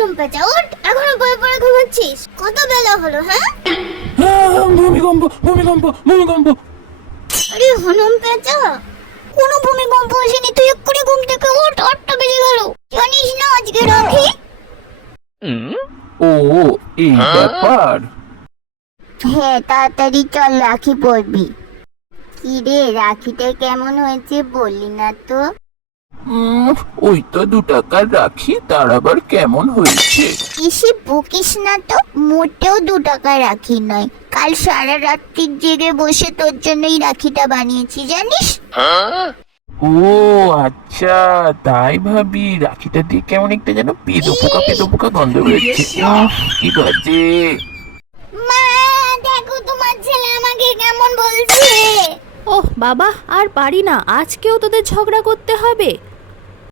Num পেঁচা উঠ এখনও বই পড়ে ঘুমাচ্ছিস। কত বেলা হলো হ্যাঁ? হ্যাঁ, হ্যাঁ ভূমিকম্প ভূমিকম্প ভূমিকম্প। আরে হনুম পেঁচা কোনো ভূমিকম্প আসেনি তুই এক্ষুনি ঘুম থেকে উঠ আটটা বেজে গেল। জানিস না আজকে রাখি? ও এই হ্যাঁ? ব্যাপার? হ্যাঁ তাড়াতাড়ি চল রাখি পড়বি। কি রে রাখিটা কেমন হয়েছে বললি না তো? উম, ওই তো দু টাকার রাখি তার আবার কেমন হয়েছে? বেশি বকিস না তো মোটেও দু টাকা রাখি নয়। কাল সারা রাত্রি জেগে বসে তোর জন্যই রাখিটা বানিয়েছি জানিস? ও আচ্ছা তাই ভাবি রাখিটা দিয়ে কেমন একটা যেন পেদো পোকা পেদো পোকা গন্ধ বেরোচ্ছে। উফ, কি বাজে। মা দেখো তোমার ছেলে আমাকে কেমন বলছে। ওহ বাবা আর পারি না আজকেও তোদের ঝগড়া করতে হবে।